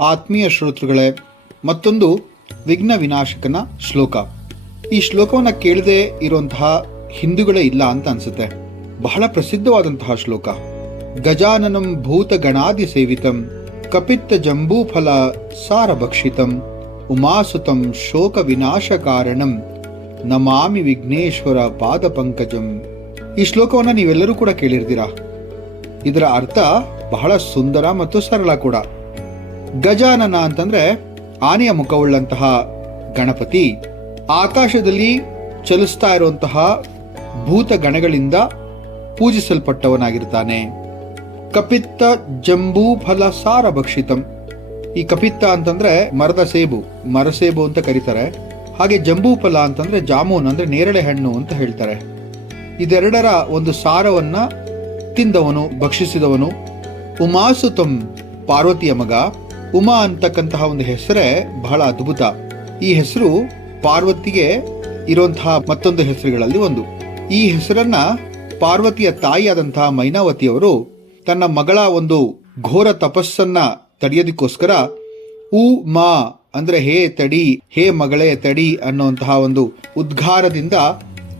ಆತ್ಮೀಯ ಶ್ರೋತೃಗಳೇ, ಮತ್ತೊಂದು ವಿಘ್ನ ವಿನಾಶಕನ ಶ್ಲೋಕ. ಈ ಶ್ಲೋಕವನ್ನು ಕೇಳದೆ ಇರುವಂತಹ ಹಿಂದೂಗಳೇ ಇಲ್ಲ ಅಂತ ಅನ್ಸುತ್ತೆ. ಬಹಳ ಪ್ರಸಿದ್ಧವಾದಂತಹ ಶ್ಲೋಕ. ಗಜಾನನಂ ಭೂತ ಗಣಾದಿ ಸೇವಿತಂ ಕಪಿತ್ತ ಜಂಬೂಫಲ ಸಾರ ಭಕ್ಷಿತಂ ಉಮಾಸುತಂ ಶೋಕ ವಿನಾಶ ಕಾರಣಂ ನಮಾಮಿ ವಿಘ್ನೇಶ್ವರ ಪಾದ ಪಂಕಜಂ. ಈ ಶ್ಲೋಕವನ್ನು ನೀವೆಲ್ಲರೂ ಕೂಡ ಕೇಳಿರ್ತೀರಾ. ಇದರ ಅರ್ಥ ಬಹಳ ಸುಂದರ ಮತ್ತು ಸರಳ ಕೂಡ. ಗಜಾನನ ಅಂತಂದ್ರೆ ಆನೆಯ ಮುಖವುಳ್ಳಂತಹ ಗಣಪತಿ ಆಕಾಶದಲ್ಲಿ ಚಲಿಸ್ತಾ ಇರುವಂತಹ ಭೂತ ಗಣಗಳಿಂದ ಪೂಜಿಸಲ್ಪಟ್ಟವನಾಗಿರ್ತಾನೆ. ಕಪಿತ್ತ ಜಂಬೂ ಫಲ ಸಾರ ಭಕ್ಷಿತಂ. ಈ ಕಪಿತ್ತ ಅಂತಂದ್ರೆ ಮರದ ಸೇಬು, ಮರಸೇಬು ಅಂತ ಕರೀತಾರೆ. ಹಾಗೆ ಜಂಬೂ ಫಲ ಅಂತಂದ್ರೆ ಜಾಮೂನ್ ಅಂದ್ರೆ ನೇರಳೆ ಹಣ್ಣು ಅಂತ ಹೇಳ್ತಾರೆ. ಇದೆರಡರ ಒಂದು ಸಾರವನ್ನ ತಿಂದವನು, ಭಕ್ಷಿಸಿದವನು. ಉಮಾಸುತಂ, ಪಾರ್ವತಿಯ ಮಗ. ಉಮಾ ಅಂತಕ್ಕಂತಹ ಒಂದು ಹೆಸರೇ ಬಹಳ ಅದ್ಭುತ. ಈ ಹೆಸರು ಪಾರ್ವತಿಗೆ ಇರುವಂತಹ ಮತ್ತೊಂದು ಹೆಸರುಗಳಲ್ಲಿ ಒಂದು. ಈ ಹೆಸರನ್ನ ಪಾರ್ವತಿಯ ತಾಯಿಯಾದಂತಹ ಮೈನಾವತಿಯವರು ತನ್ನ ಮಗಳ ಒಂದು ಘೋರ ತಪಸ್ಸನ್ನ ತಡೆಯೋದಕ್ಕೋಸ್ಕರ ಉ ಮಾ ಅಂದ್ರೆ ಹೇ ತಡಿ, ಹೇ ಮಗಳೇ ತಡಿ ಅನ್ನುವಂತಹ ಒಂದು ಉದ್ಗಾರದಿಂದ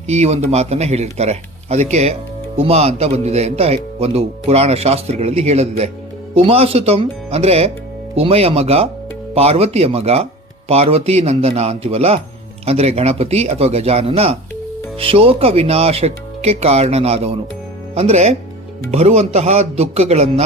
ಈ ಒಂದು ಮಾತನ್ನ ಹೇಳಿರ್ತಾರೆ. ಅದಕ್ಕೆ ಉಮಾ ಅಂತ ಬಂದಿದೆ ಅಂತ ಒಂದು ಪುರಾಣ ಶಾಸ್ತ್ರಗಳಲ್ಲಿ ಹೇಳದಿದೆ. ಉಮಾಸುತಂ ಅಂದ್ರೆ ಉಮೆಯ ಮಗ, ಪಾರ್ವತಿಯ ಮಗ, ಪಾರ್ವತಿ ನಂದನ ಅಂತೀವಲ್ಲ, ಅಂದ್ರೆ ಗಣಪತಿ ಅಥವಾ ಗಜಾನನ. ಶೋಕ ವಿನಾಶಕ್ಕೆ ಕಾರಣನಾದವನು ಅಂದ್ರೆ ಬರುವಂತಹ ದುಃಖಗಳನ್ನ,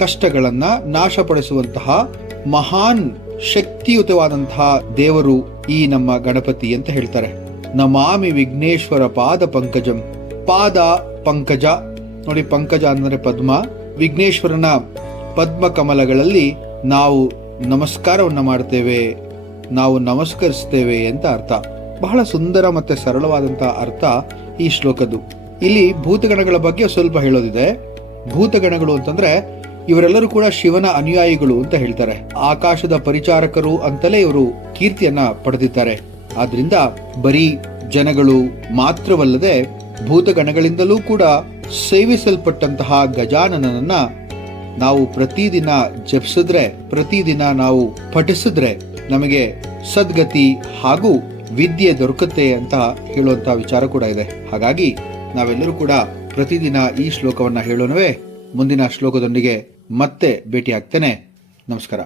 ಕಷ್ಟಗಳನ್ನ ನಾಶಪಡಿಸುವಂತಹ ಮಹಾನ್ ಶಕ್ತಿಯುತವಾದಂತಹ ದೇವರು ಈ ನಮ್ಮ ಗಣಪತಿ ಅಂತ ಹೇಳ್ತಾರೆ. ನಮಾಮಿ ವಿಘ್ನೇಶ್ವರ ಪಾದ ಪಂಕಜಂ. ಪಾದ ಪಂಕಜ ನೋಡಿ, ಪಂಕಜ ಅಂದ್ರೆ ಪದ್ಮ. ವಿಘ್ನೇಶ್ವರನ ಪದ್ಮ ಕಮಲಗಳಲ್ಲಿ ನಾವು ನಮಸ್ಕಾರವನ್ನ ಮಾಡ್ತೇವೆ, ನಾವು ನಮಸ್ಕರಿಸ್ತೇವೆ ಅಂತ ಅರ್ಥ. ಬಹಳ ಸುಂದರ ಮತ್ತೆ ಸರಳವಾದಂತಹ ಅರ್ಥ ಈ ಶ್ಲೋಕದ್ದು. ಇಲ್ಲಿ ಭೂತಗಣಗಳ ಬಗ್ಗೆ ಸ್ವಲ್ಪ ಹೇಳೋದಿದೆ. ಭೂತಗಣಗಳು ಅಂತಂದ್ರೆ ಇವರೆಲ್ಲರೂ ಕೂಡ ಶಿವನ ಅನುಯಾಯಿಗಳು ಅಂತ ಹೇಳ್ತಾರೆ. ಆಕಾಶದ ಪರಿಚಾರಕರು ಅಂತಲೇ ಇವರು ಕೀರ್ತಿಯನ್ನ ಪಡೆದಿದ್ದಾರೆ. ಆದ್ರಿಂದ ಬರೀ ಜನಗಳು ಮಾತ್ರವಲ್ಲದೆ ಭೂತಗಣಗಳಿಂದಲೂ ಕೂಡ ಸೇವಿಸಲ್ಪಟ್ಟಂತಹ ಗಜಾನನನ್ನ ನಾವು ಪ್ರತಿದಿನ ಜಪಿಸಿದ್ರೆ, ಪ್ರತಿದಿನ ನಾವು ಪಠಿಸಿದ್ರೆ ನಮಗೆ ಸದ್ಗತಿ ಹಾಗೂ ವಿದ್ಯೆ ದೊರಕುತ್ತೆ ಅಂತ ಹೇಳುವಂತಹ ವಿಚಾರ ಕೂಡ ಇದೆ. ಹಾಗಾಗಿ ನಾವೆಲ್ಲರೂ ಕೂಡ ಪ್ರತಿದಿನ ಈ ಶ್ಲೋಕವನ್ನ ಹೇಳೋಣವೇ. ಮುಂದಿನ ಶ್ಲೋಕದೊಂದಿಗೆ ಮತ್ತೆ ಭೇಟಿ ಆಗ್ತೇನೆ. ನಮಸ್ಕಾರ.